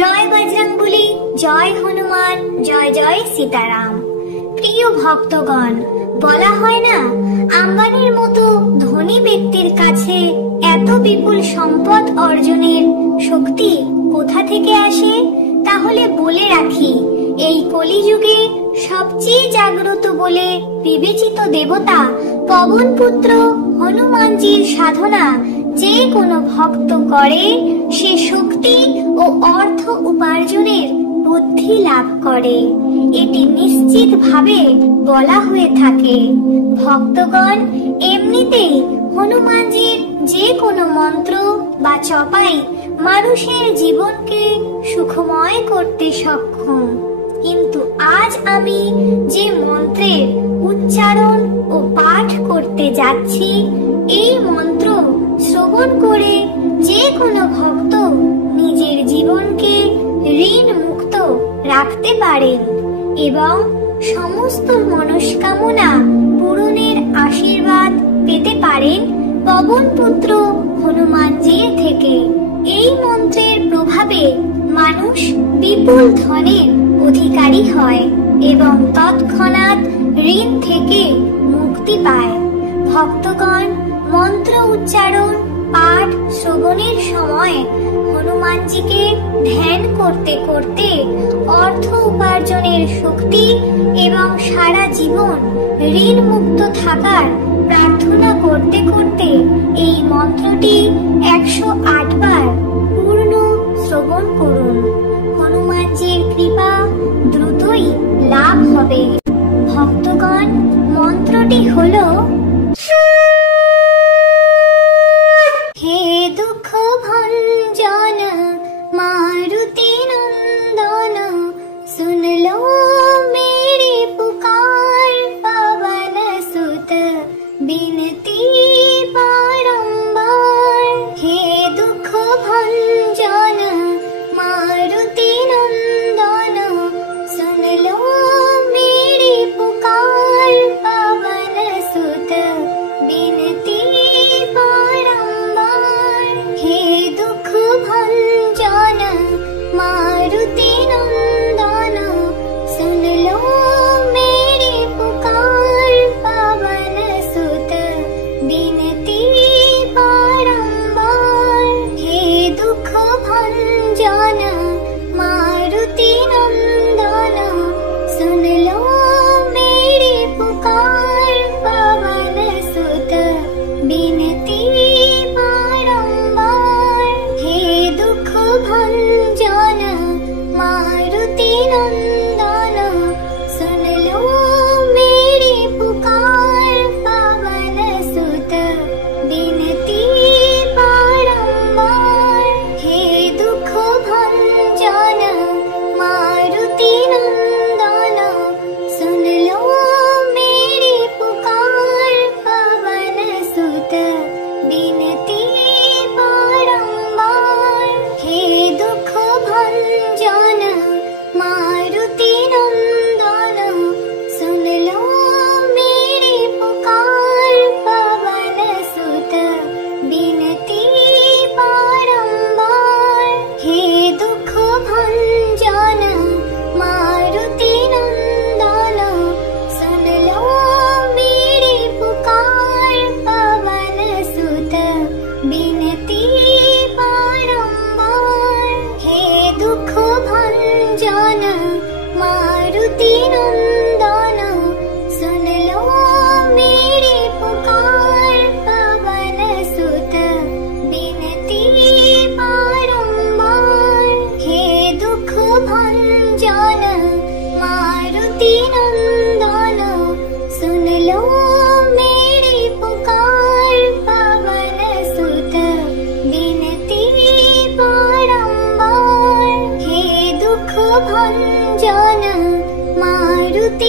জয় বজরংবলী, জয় হনুমান, জয় জয় সীতারাম। প্রিয় ভক্তগণ, বলা হয় না আম্বানির মতো ধনী ব্যক্তির কাছে এত বিপুল সম্পদ অর্জনের শক্তি কোথা থেকে আসে? তাহলে বলে রাখি, এই কলিযুগে সবচেয়ে জাগ্রত বলে বিবেচিত দেবতা পবন পুত্র হনুমানজির সাধনা যে কোনো ভক্ত করে, সে শক্তি ও অর্থ উপার্জনের বুদ্ধি লাভ করে। এটি নিশ্চিত ভাবে বলা হয়ে থাকে। ভক্তগণ, এমনিতেই হনুমানজির যে কোনো মন্ত্র বা চপাই মানুষের জীবনকে সুখময় করতে সক্ষম। কিন্তু আজ আমি যে মন্ত্রের উচ্চারণ ও পাঠ করতে যাচ্ছি, এই মন্ত্র শ্রবণ করে যে কোনো ভক্ত নিজের জীবনকে ঋণ মুক্ত রাখতে পারেন এবং সমস্ত মনস্কামনা পূরণের আশীর্বাদ পেতে পারেন পবন পুত্র হনুমানজির থেকে। এই মন্ত্রের প্রভাবে মানুষ বিপুল ধনের অধিকারী হয় এবং তৎক্ষণাৎ ঋণ থেকে মুক্তি পায়। ভক্তগণ, মন্ত্র উচ্চারণ পাঠ শ্রবণের সময় হনুমানজিকে ধ্যান করতে করতে অর্থ উপার্জনের শক্তি এবং সারা জীবন ঋণ মুক্ত থাকার প্রার্থনা করতে করতে এই মন্ত্রটি 108 বার পূর্ণ শ্রবণ করুন। হনুমানজির কৃপা দ্রুতই লাভ হবে। ভক্তগণ, মন্ত্রটি হলো: হে দুঃখ ভঞ্জন মারুতি নন্দন, सुन लो मेरी पुकार, पवन सुत बिनती बारंबार। हे दुख भंजन मारुति नंदन, सुन लो मेरी पुकार, पवन सुत बिनती बारंबार। हे दुख भंजन मारुति नंदन, सुन लो मेरी पुकार, पवन सुत बिनती बारंबार। हे दुख भंजन मारुति नंदन, सुन लो मेरी पुकार, पवन सुत बिनती बारंबार। हे दुख भंजन मारुति नंदन, सुन लो मेरी पुकार, पवन सुत बिनती बारंबार। हे दुख भंजन मारुति नंदन, सुन लो मेरी पुकार, पवन सुत बिनती बारंबार। हे दुख भंजन मारुति नंदन, सुन लो मेरी पुकार, पवन सुत बिनती बारंबार। हे दुख भंजन मारुति नंदन, सुन लो मेरी पुकार, पवन सुत बिनती बारंबार। हे दुख भंजन मारुति नंदन, सुन लो मेरी पुकार, पवन सुत बिनती बारंबार। हे दुख भंजन मारुति नंदन, सुन लो मेरी पुकार, पवन सुत बिनती बारंबार। हे दुख भंजन मारुति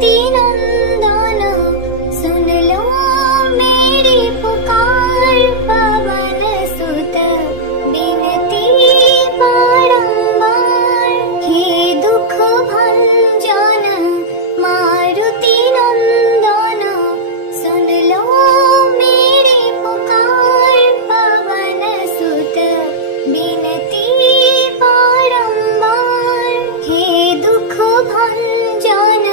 मारुति नंदन सुन लो मेरी पुकार पवन सुत बिनती बारंबार हे दुख भंजन मारुति नंदन सुन लो मेरी पुकार पवन सुत बिनती बारंबार हे दुख भंजन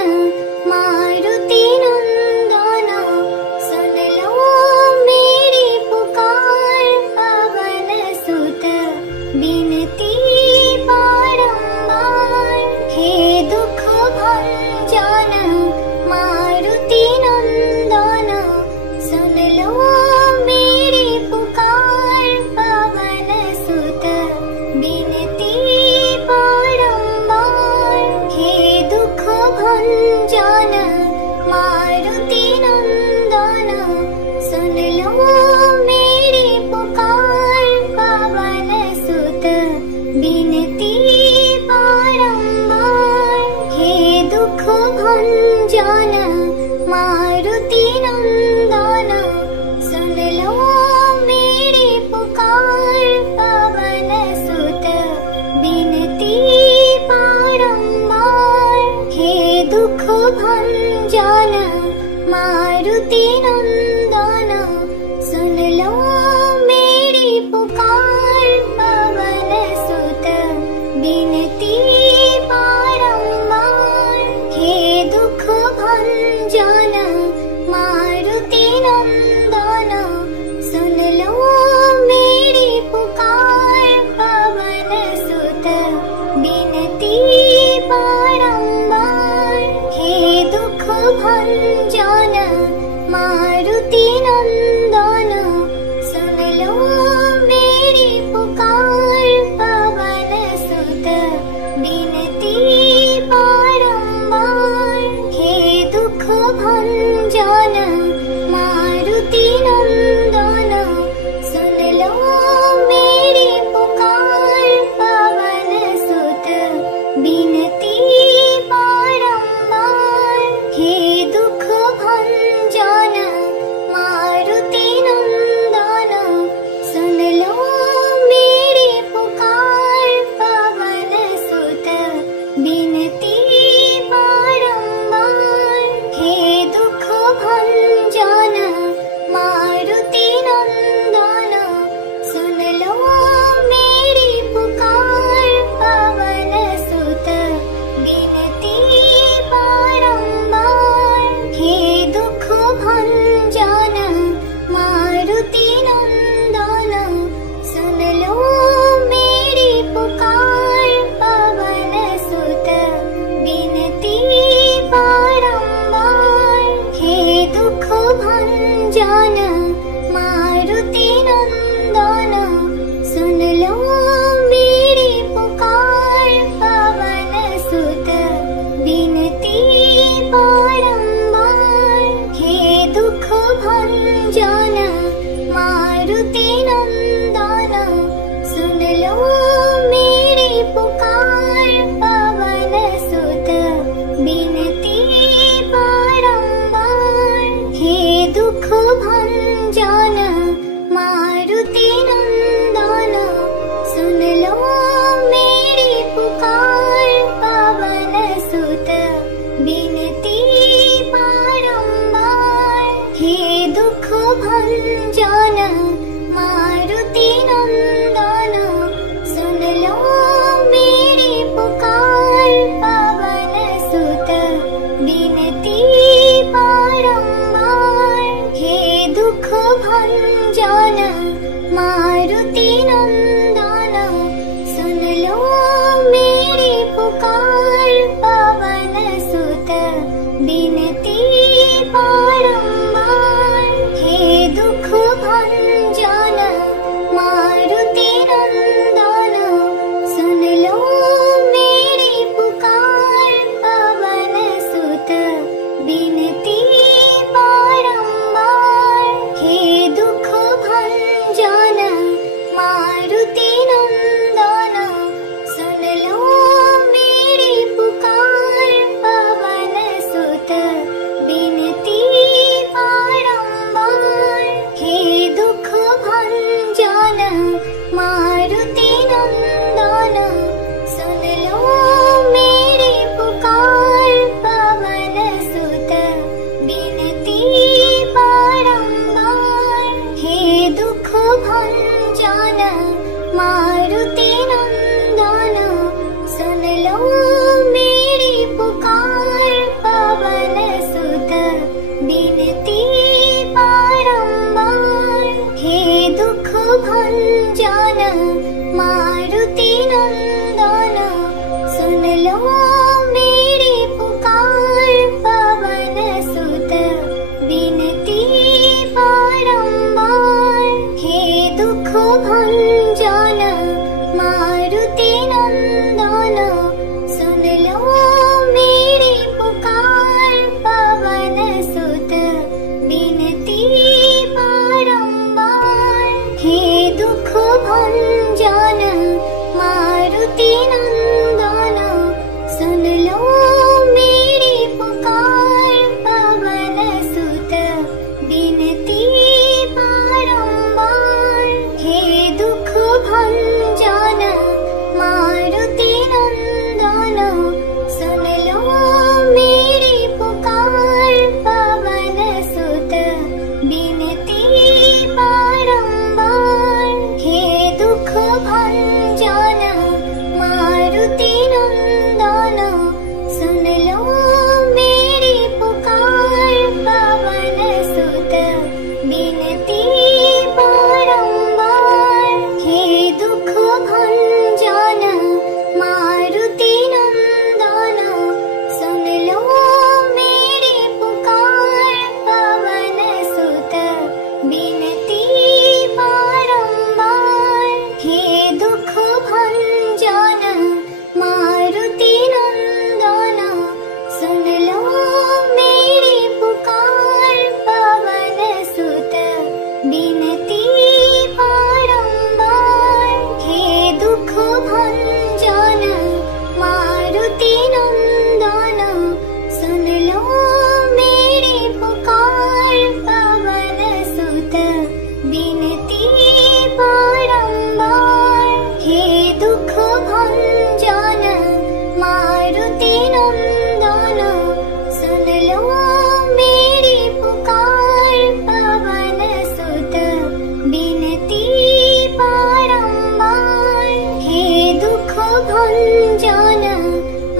भंजन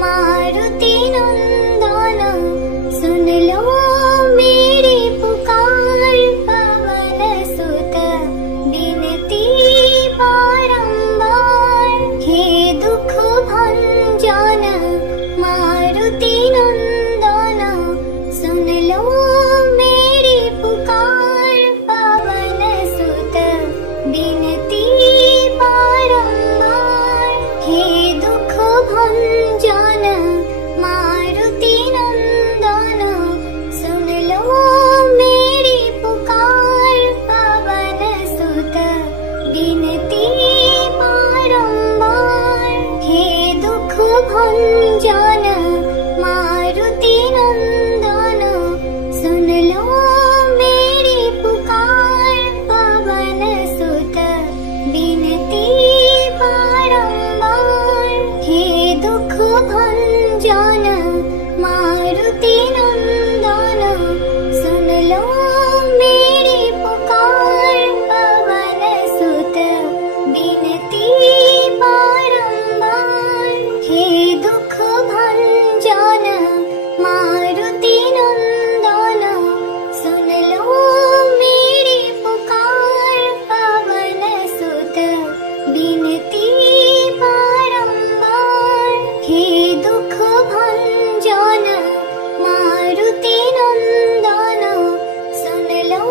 मारुति नंदन सुन लो मेरी पुकार पवन सुत विनती बारंबार हे दुख भंजन मारुति नंदन सुन लो मेरी पुकार पवन सुत विनती बारंबार हे दुख भंजन मारुति नंदन सुन लो मेरी पुकार पवन सुत विनती बारंबार हे दुख भंजन मारुति नंदन सुन लो मेरी पुकार पवन सुत विनती बारंबार हे दुख भंजन मारुति नंदन सुन लो मेरी पुकार पवन सुत विनती बारंबार हे दुख भंजन मारुति नंदन सुन लो मेरी पुकार पवन सुत विनती बारंबार हे दुख भंजन मारुति नंदन सुन लो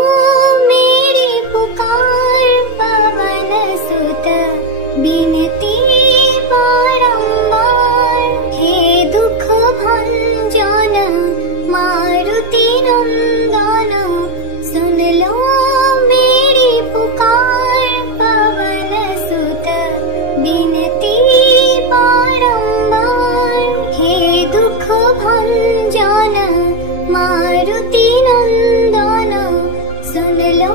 मेरी पुकार पवन सुत विनती बारंबार हे दुख भंजन मारुति नंदन सुन लो मेरी पुकार पवन सुत विनती बारंबार हे दुख भंजन मारुति नंदन सुन लो